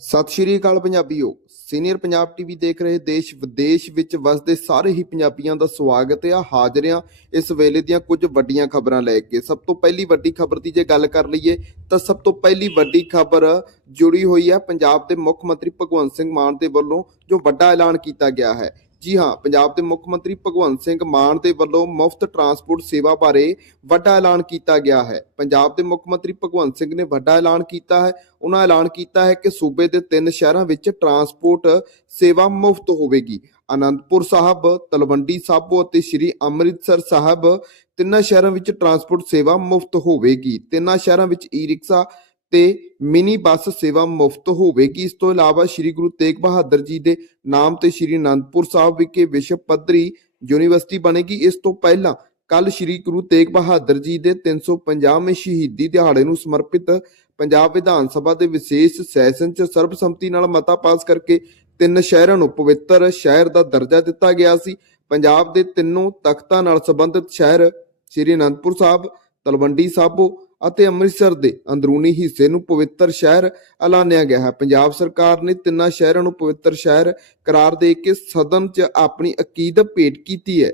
ਸਤਿ ਸ਼੍ਰੀ ਅਕਾਲ ਪੰਜਾਬੀਓ। ਸੀਨੀਅਰ ਪੰਜਾਬ ਟੀਵੀ ਦੇਖ ਰਹੇ ਦੇਸ਼ ਵਿਦੇਸ਼ ਵਿੱਚ ਵਸਦੇ ਸਾਰੇ ਹੀ ਪੰਜਾਬੀਆਂ ਦਾ ਸਵਾਗਤ ਹੈ। ਹਾਜ਼ਰਿਆਂ ਇਸ ਵੇਲੇ ਦੀਆਂ ਕੁਝ ਵੱਡੀਆਂ ਖਬਰਾਂ ਲੈ ਕੇ। ਸਭ ਤੋਂ ਪਹਿਲੀ ਵੱਡੀ ਖਬਰ ਦੀ ਜੇ ਗੱਲ ਕਰ ਲਈਏ, ਤਾਂ ਸਭ ਤੋਂ ਪਹਿਲੀ ਵੱਡੀ ਖਬਰ ਜੁੜੀ ਹੋਈ ਹੈ ਪੰਜਾਬ ਦੇ ਮੁੱਖ ਮੰਤਰੀ ਭਗਵੰਤ ਸਿੰਘ ਮਾਨ ਦੇ ਵੱਲੋਂ ਜੋ ਵੱਡਾ ਐਲਾਨ ਕੀਤਾ ਗਿਆ ਹੈ। ਜੀ ਹਾਂ, ਪੰਜਾਬ ਦੇ ਮੁੱਖ ਮੰਤਰੀ ਭਗਵੰਤ ਸਿੰਘ ਮਾਨ ਦੇ ਵੱਲੋਂ ਮੁਫਤ ਟਰਾਂਸਪੋਰਟ ਸੇਵਾ ਬਾਰੇ ਵੱਡਾ ਐਲਾਨ ਕੀਤਾ ਗਿਆ ਹੈ। ਪੰਜਾਬ ਦੇ ਮੁੱਖ ਮੰਤਰੀ ਭਗਵੰਤ ਸਿੰਘ ਨੇ ਵੱਡਾ ਐਲਾਨ ਕੀਤਾ ਹੈ। ਉਹਨਾਂ ਐਲਾਨ ਕੀਤਾ ਹੈ ਕਿ ਸੂਬੇ ਦੇ ਤਿੰਨ ਸ਼ਹਿਰਾਂ ਵਿੱਚ ਟਰਾਂਸਪੋਰਟ ਸੇਵਾ ਮੁਫਤ ਹੋਵੇਗੀ। ਅਨੰਦਪੁਰ ਸਾਹਿਬ, ਤਲਵੰਡੀ ਸਾਬੋ ਅਤੇ ਸ੍ਰੀ ਅੰਮ੍ਰਿਤਸਰ ਸਾਹਿਬ ਤਿੰਨਾਂ ਸ਼ਹਿਰਾਂ ਵਿੱਚ ਟਰਾਂਸਪੋਰਟ ਸੇਵਾ ਮੁਫਤ ਹੋਵੇਗੀ। ਤਿੰਨਾਂ ਸ਼ਹਿਰਾਂ ਵਿੱਚ ਈ-ਰਿਕਸ਼ਾ ਤੇ ਮਿਨੀ ਬੱਸ ਸੇਵਾ ਮੁਫਤ ਹੋਵੇਗੀ। ਇਸ ਤੋਂ ਇਲਾਵਾ ਸ੍ਰੀ ਗੁਰੂ ਤੇਗ ਬਹਾਦਰ ਜੀ ਦੇ ਨਾਮ ਤੇ ਸ੍ਰੀ ਅਨੰਦਪੁਰ ਸਾਹਿਬ ਵਿਖੇ ਵਿਸ਼ਵ ਪੱਧਰੀ ਯੂਨੀਵਰਸਿਟੀ ਬਣੇਗੀ। ਇਸ ਤੋਂ ਪਹਿਲਾਂ ਕੱਲ ਸ੍ਰੀ ਗੁਰੂ ਤੇਗ ਬਹਾਦਰ ਜੀ ਦੇ 350ਵੇਂ ਸ਼ਹੀਦੀ ਦਿਹਾੜੇ ਨੂੰ ਸਮਰਪਿਤ ਪੰਜਾਬ ਵਿਧਾਨ ਸਭਾ ਦੇ ਵਿਸ਼ੇਸ਼ ਸੈਸ਼ਨ 'ਚ ਸਰਬਸੰਮਤੀ ਨਾਲ ਮਤਾ ਪਾਸ ਕਰਕੇ ਤਿੰਨ ਸ਼ਹਿਰਾਂ ਨੂੰ ਪਵਿੱਤਰ ਸ਼ਹਿਰ ਦਾ ਦਰਜਾ ਦਿੱਤਾ ਗਿਆ ਸੀ। ਪੰਜਾਬ ਦੇ ਤਿੰਨੋਂ ਤਖਤਾਂ ਨਾਲ ਸੰਬੰਧਿਤ ਸ਼ਹਿਰ ਸ੍ਰੀ ਅਨੰਦਪੁਰ ਸਾਹਿਬ, ਤਲਵੰਡੀ ਸਾਬੋ ਅਤੇ ਅੰਮ੍ਰਿਤਸਰ ਦੇ ਅੰਦਰੂਨੀ ਹਿੱਸੇ ਨੂੰ ਪਵਿੱਤਰ ਸ਼ਹਿਰ ਐਲਾਨਿਆ ਗਿਆ ਹੈ। ਪੰਜਾਬ ਸਰਕਾਰ ਨੇ ਤਿੰਨਾਂ ਸ਼ਹਿਰਾਂ ਨੂੰ ਪਵਿੱਤਰ ਸ਼ਹਿਰ ਕਰਾਰ ਦੇ ਕੇ ਸਦਨ 'ਚ ਆਪਣੀ ਅਕੀਦਤ ਭੇਟ ਕੀਤੀ ਹੈ।